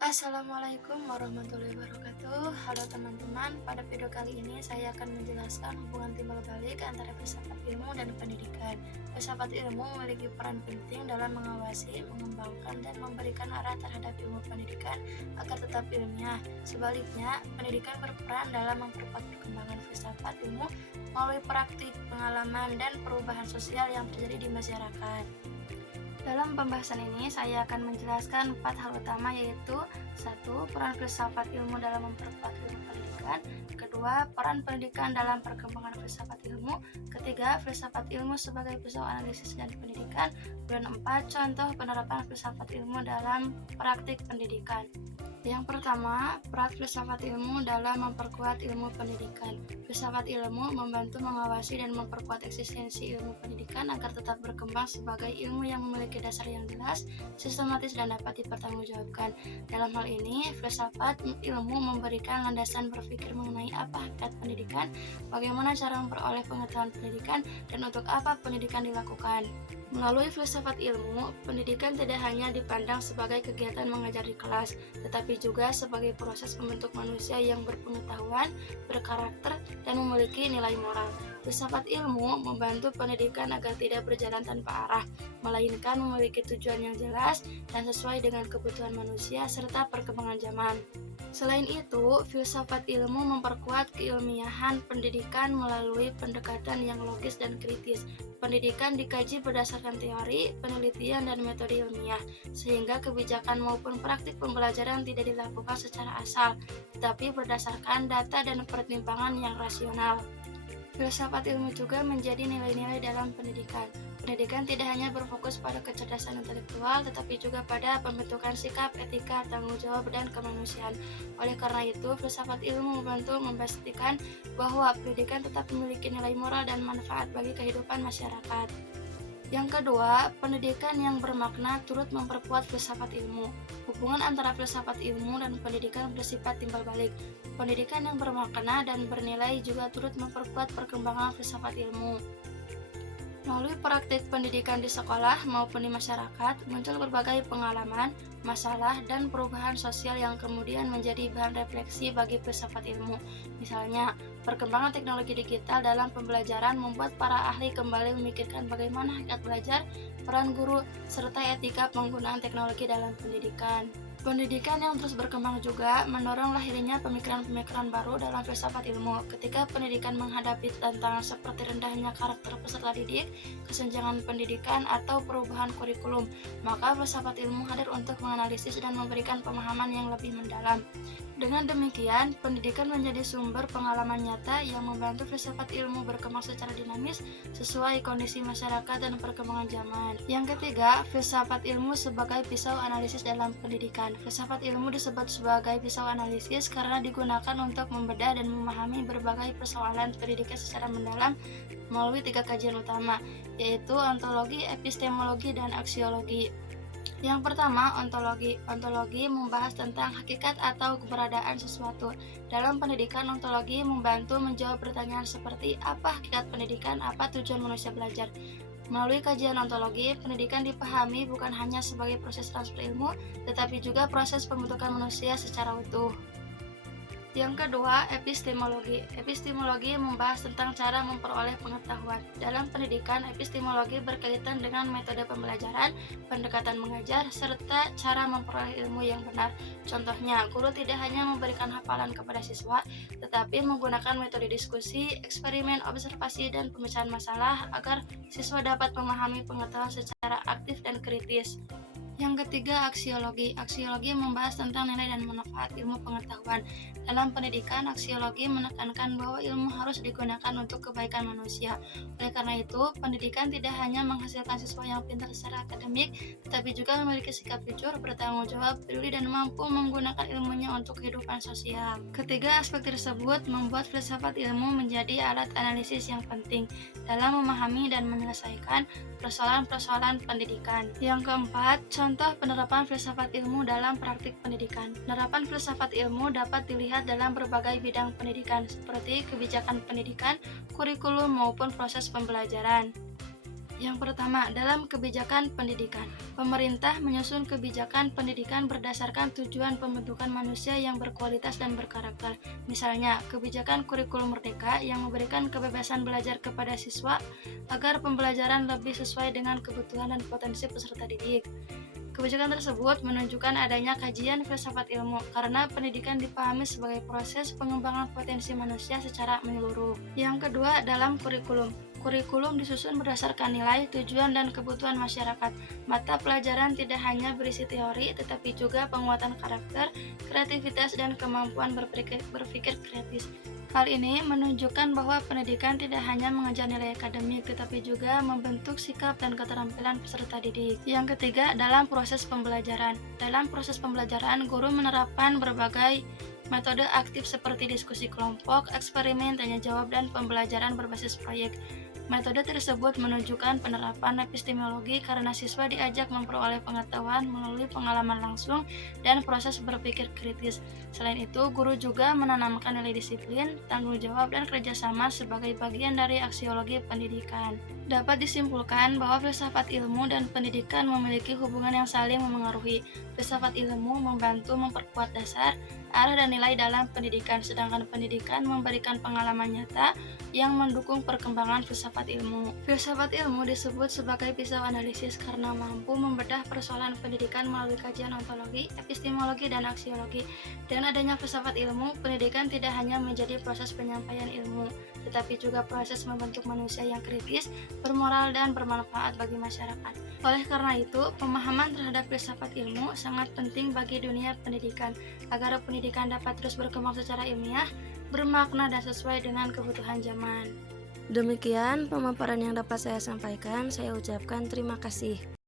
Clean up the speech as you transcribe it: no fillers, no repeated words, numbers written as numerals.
Assalamualaikum warahmatullahi wabarakatuh. Halo teman-teman, pada video kali ini saya akan menjelaskan hubungan timbal balik antara filsafat ilmu dan pendidikan. Filsafat ilmu memiliki peran penting dalam mengawasi, mengembangkan, dan memberikan arah terhadap ilmu pendidikan agar tetap ilmiah. Sebaliknya, pendidikan berperan dalam memperkuat perkembangan filsafat ilmu melalui praktik, pengalaman, dan perubahan sosial yang terjadi di masyarakat. Dalam pembahasan ini, saya akan menjelaskan 4 hal utama, yaitu: 1. Peran filsafat ilmu dalam memperkuat ilmu pendidikan. Kedua, peran pendidikan dalam perkembangan filsafat ilmu. Ketiga, filsafat ilmu sebagai pisau analisis dan pendidikan. Dan 4. Contoh penerapan filsafat ilmu dalam praktik pendidikan. Yang pertama, peran filsafat ilmu dalam memperkuat ilmu pendidikan. Filsafat ilmu membantu mengawasi dan memperkuat eksistensi ilmu pendidikan agar tetap berkembang sebagai ilmu yang memiliki dasar yang jelas, sistematis, dan dapat dipertanggungjawabkan. Dalam hal ini, filsafat ilmu memberikan landasan berpikir mengenai apa hakikat pendidikan, bagaimana cara memperoleh pengetahuan pendidikan, dan untuk apa pendidikan dilakukan. Melalui filsafat ilmu, pendidikan tidak hanya dipandang sebagai kegiatan mengajar di kelas, tetapi juga sebagai proses membentuk manusia yang berpengetahuan, berkarakter, dan memiliki nilai moral. Filsafat ilmu membantu pendidikan agar tidak berjalan tanpa arah, melainkan memiliki tujuan yang jelas dan sesuai dengan kebutuhan manusia serta perkembangan zaman. Selain itu, filsafat ilmu memperkuat keilmiahan pendidikan melalui pendekatan yang logis dan kritis. Pendidikan dikaji berdasarkan teori, penelitian, dan metode ilmiah, sehingga kebijakan maupun praktik pembelajaran tidak dilakukan secara asal, tetapi berdasarkan data dan pertimbangan yang rasional. Filsafat ilmu juga menjadi nilai-nilai dalam pendidikan. Pendidikan tidak hanya berfokus pada kecerdasan intelektual, tetapi juga pada pembentukan sikap, etika, tanggung jawab, dan kemanusiaan. Oleh karena itu, filsafat ilmu membantu memastikan bahwa pendidikan tetap memiliki nilai moral dan manfaat bagi kehidupan masyarakat. Yang kedua, pendidikan yang bermakna turut memperkuat filsafat ilmu. Hubungan antara filsafat ilmu dan pendidikan bersifat timbal balik. Pendidikan yang bermakna dan bernilai juga turut memperkuat perkembangan filsafat ilmu. Melalui praktik pendidikan di sekolah maupun di masyarakat, muncul berbagai pengalaman, masalah, dan perubahan sosial yang kemudian menjadi bahan refleksi bagi filsafat ilmu. Misalnya, perkembangan teknologi digital dalam pembelajaran membuat para ahli kembali memikirkan bagaimana hakikat belajar, peran guru, serta etika penggunaan teknologi dalam pendidikan. Pendidikan yang terus berkembang juga mendorong lahirnya pemikiran-pemikiran baru dalam filsafat ilmu. Ketika pendidikan menghadapi tantangan seperti rendahnya karakter peserta didik, kesenjangan pendidikan, atau perubahan kurikulum, maka filsafat ilmu hadir untuk menganalisis dan memberikan pemahaman yang lebih mendalam. Dengan demikian, pendidikan menjadi sumber pengalaman nyata yang membantu filsafat ilmu berkembang secara dinamis sesuai kondisi masyarakat dan perkembangan zaman. Yang ketiga, filsafat ilmu sebagai pisau analisis dalam pendidikan. Filsafat ilmu disebut sebagai pisau analisis karena digunakan untuk membedah dan memahami berbagai persoalan pendidikan secara mendalam melalui 3 kajian utama, yaitu ontologi, epistemologi, dan aksiologi. Yang pertama, ontologi. Ontologi membahas tentang hakikat atau keberadaan sesuatu. Dalam pendidikan, ontologi membantu menjawab pertanyaan seperti apa hakikat pendidikan, apa tujuan manusia belajar. Melalui kajian ontologi, pendidikan dipahami bukan hanya sebagai proses transfer ilmu, tetapi juga proses pembentukan manusia secara utuh. Yang kedua, epistemologi. Epistemologi membahas tentang cara memperoleh pengetahuan. Dalam pendidikan, epistemologi berkaitan dengan metode pembelajaran, pendekatan mengajar, serta cara memperoleh ilmu yang benar. Contohnya, guru tidak hanya memberikan hafalan kepada siswa, tetapi menggunakan metode diskusi, eksperimen, observasi, dan pemecahan masalah agar siswa dapat memahami pengetahuan secara aktif dan kritis. Yang ketiga, aksiologi. Aksiologi membahas tentang nilai dan manfaat ilmu pengetahuan. Dalam pendidikan, aksiologi menekankan bahwa ilmu harus digunakan untuk kebaikan manusia. Oleh karena itu, pendidikan tidak hanya menghasilkan siswa yang pintar secara akademik, tetapi juga memiliki sikap jujur, bertanggung jawab, peduli, dan mampu menggunakan ilmunya untuk kehidupan sosial. Ketiga aspek tersebut membuat filsafat ilmu menjadi alat analisis yang penting dalam memahami dan menyelesaikan persoalan-persoalan pendidikan. Yang keempat, contoh penerapan filsafat ilmu dalam praktik pendidikan. Penerapan filsafat ilmu dapat dilihat dalam berbagai bidang pendidikan, seperti kebijakan pendidikan, kurikulum, maupun proses pembelajaran. Yang pertama, dalam kebijakan pendidikan. Pemerintah menyusun kebijakan pendidikan berdasarkan tujuan pembentukan manusia yang berkualitas dan berkarakter. Misalnya, kebijakan kurikulum merdeka yang memberikan kebebasan belajar kepada siswa agar pembelajaran lebih sesuai dengan kebutuhan dan potensi peserta didik. Kebijakan tersebut menunjukkan adanya kajian filsafat ilmu karena pendidikan dipahami sebagai proses pengembangan potensi manusia secara menyeluruh. Yang kedua, dalam kurikulum. Kurikulum disusun berdasarkan nilai, tujuan, dan kebutuhan masyarakat. Mata pelajaran tidak hanya berisi teori, tetapi juga penguatan karakter, kreativitas, dan kemampuan berpikir kritis. Hal ini menunjukkan bahwa pendidikan tidak hanya mengajar nilai akademik, tetapi juga membentuk sikap dan keterampilan peserta didik. Yang ketiga, dalam proses pembelajaran. Dalam proses pembelajaran, guru menerapkan berbagai metode aktif seperti diskusi kelompok, eksperimen, tanya jawab, dan pembelajaran berbasis proyek. Metode tersebut menunjukkan penerapan epistemologi karena siswa diajak memperoleh pengetahuan melalui pengalaman langsung dan proses berpikir kritis. Selain itu, guru juga menanamkan nilai disiplin, tanggung jawab, dan kerjasama sebagai bagian dari aksiologi pendidikan. Dapat disimpulkan bahwa filsafat ilmu dan pendidikan memiliki hubungan yang saling memengaruhi. Filsafat ilmu membantu memperkuat dasar, arah, dan nilai dalam pendidikan, sedangkan pendidikan memberikan pengalaman nyata yang mendukung perkembangan filsafat ilmu. Filsafat ilmu disebut sebagai pisau analisis karena mampu membedah persoalan pendidikan melalui kajian ontologi, epistemologi, dan aksiologi. Dengan adanya filsafat ilmu, pendidikan tidak hanya menjadi proses penyampaian ilmu, tetapi juga proses membentuk manusia yang kritis, bermoral, dan bermanfaat bagi masyarakat. Oleh karena itu, pemahaman terhadap filsafat ilmu sangat penting bagi dunia pendidikan, agar pendidikan dapat terus berkembang secara ilmiah, bermakna, dan sesuai dengan kebutuhan zaman. Demikian pemaparan yang dapat saya sampaikan. Saya ucapkan terima kasih.